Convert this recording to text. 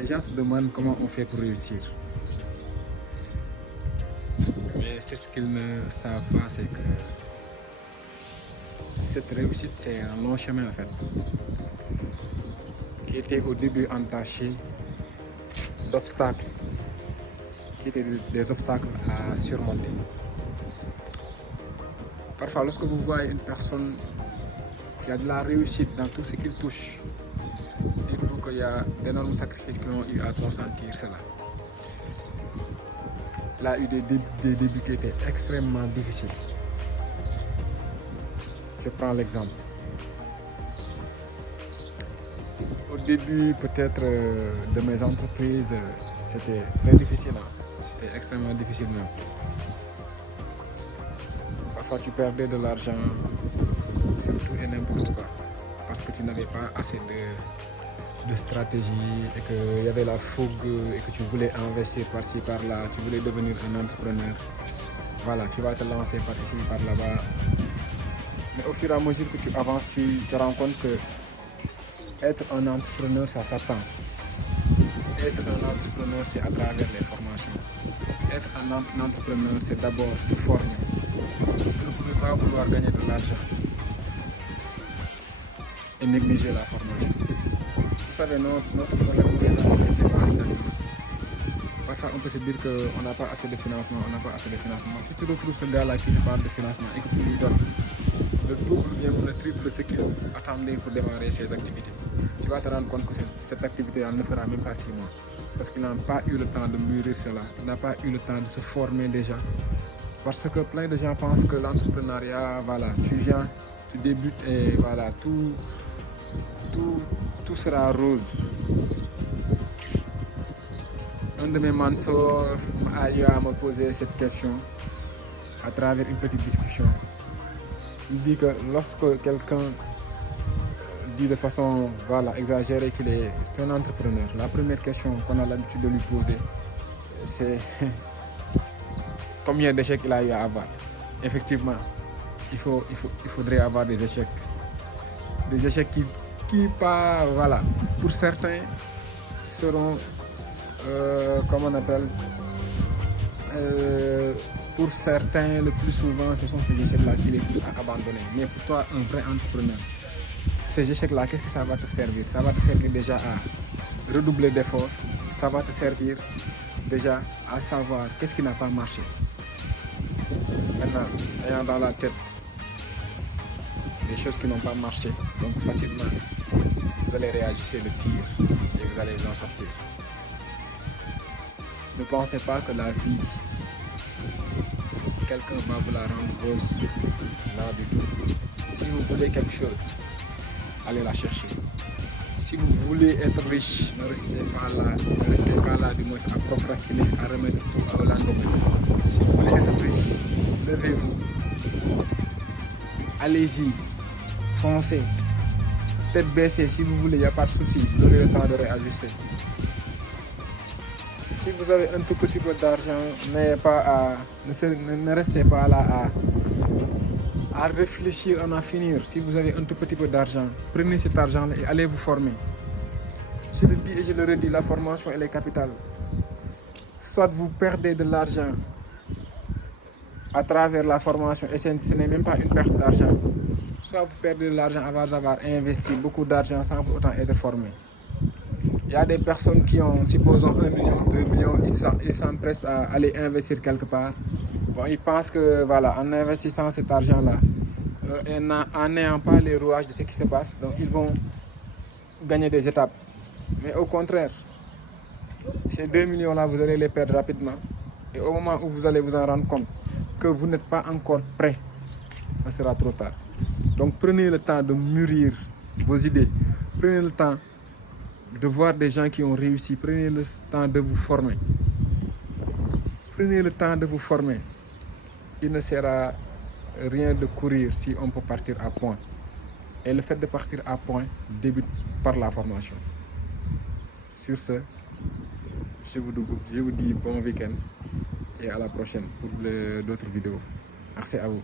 Les gens se demandent comment on fait pour réussir. Mais c'est ce qu'ils ne savent pas, c'est que cette réussite, c'est un long chemin en fait, qui était au début entaché d'obstacles, qui étaient des obstacles à surmonter. Parfois, lorsque vous voyez une personne qui a de la réussite dans tout ce qu'il touche, dites-vous qu'il y a d'énormes sacrifices qui ont eu à consentir cela. Il a eu des débuts qui étaient extrêmement difficiles. Je prends l'exemple. Au début, peut-être, de mes entreprises, c'était très difficile. C'était extrêmement difficile même. Parfois, tu perdais de l'argent sur tout et n'importe quoi. Parce que tu n'avais pas assez de stratégie et qu'il y avait la fougue et que tu voulais investir par-ci, par-là. Tu voulais devenir un entrepreneur. Voilà, tu vas te lancer par ici, par là-bas. Mais au fur et à mesure que tu avances, tu te rends compte que être un entrepreneur, ça s'apprend. Être un entrepreneur, c'est à travers les formations. Être un entrepreneur, c'est d'abord se former. Vous ne pouvez pas vouloir gagner de l'argent et négliger la formation. Vous savez, notre problème pour les entreprises, c'est pas exactement. Parfois, on peut se dire qu'on n'a pas assez de financement, on n'a pas assez de financement. Si tu retrouves ce gars-là qui te parle de financement et que tu lui donnes le double ou bien le triple de ce qu'il attendait pour démarrer ses activités, tu vas te rendre compte que cette activité elle ne fera même pas 6 mois. Parce qu'il n'a pas eu le temps de mûrir cela, il n'a pas eu le temps de se former déjà. Parce que plein de gens pensent que l'entrepreneuriat, voilà, tu viens, tu débutes et voilà, tout sera rose. Un de mes mentors a eu à me poser cette question à travers une petite discussion. Il dit que lorsque quelqu'un dit de façon voilà, exagérée qu'il est un entrepreneur, la première question qu'on a l'habitude de lui poser, c'est combien d'échecs il a eu à avoir. Effectivement, il faudrait avoir des échecs. Des échecs qui pas, voilà, pour certains seront, comment on appelle, pour certains, le plus souvent, ce sont ces échecs-là qui les poussent à abandonner. Mais pour toi, un vrai entrepreneur, ces échecs-là, qu'est-ce que ça va te servir? Ça va te servir déjà à redoubler d'efforts. Ça va te servir déjà à savoir qu'est-ce qui n'a pas marché. Maintenant, ayant dans la tête des choses qui n'ont pas marché, donc facilement, vous allez réajuster le tir et vous allez en sortir. Ne pensez pas que la vie, quelqu'un va vous la rendre rose. Non, du tout. Si vous voulez quelque chose, allez la chercher. Si vous voulez être riche, ne restez pas là du moins à procrastiner, à remettre tout au lendemain. Si vous voulez être riche, levez-vous. Allez-y, foncez. Tête baissée, si vous voulez, il n'y a pas de souci, vous aurez le temps de réajuster. Si vous avez un tout petit peu d'argent, ne restez pas là à réfléchir, à en finir. Si vous avez un tout petit peu d'argent, prenez cet argent-là et allez vous former. Je le dis et je le redis, la formation elle est capitale. Soit vous perdez de l'argent à travers la formation et ce n'est même pas une perte d'argent. Soit vous perdez de l'argent avant d'avoir investi beaucoup d'argent sans pour autant être formé. Il y a des personnes qui ont, supposons 1 million, 2 millions, ils s'empressent à aller investir quelque part. Bon, ils pensent que voilà, en investissant cet argent-là, et en n'ayant pas les rouages de ce qui se passe, donc ils vont gagner des étapes. Mais au contraire, ces 2 millions-là, vous allez les perdre rapidement. Et au moment où vous allez vous en rendre compte que vous n'êtes pas encore prêt, ça sera trop tard. Donc prenez le temps de mûrir vos idées. Prenez le temps de voir des gens qui ont réussi. Prenez le temps de vous former. Prenez le temps de vous former. Il ne sert à rien de courir si on peut partir à point. Et le fait de partir à point débute par la formation. Sur ce, je vous dis bon week-end et à la prochaine pour d'autres vidéos. Merci à vous.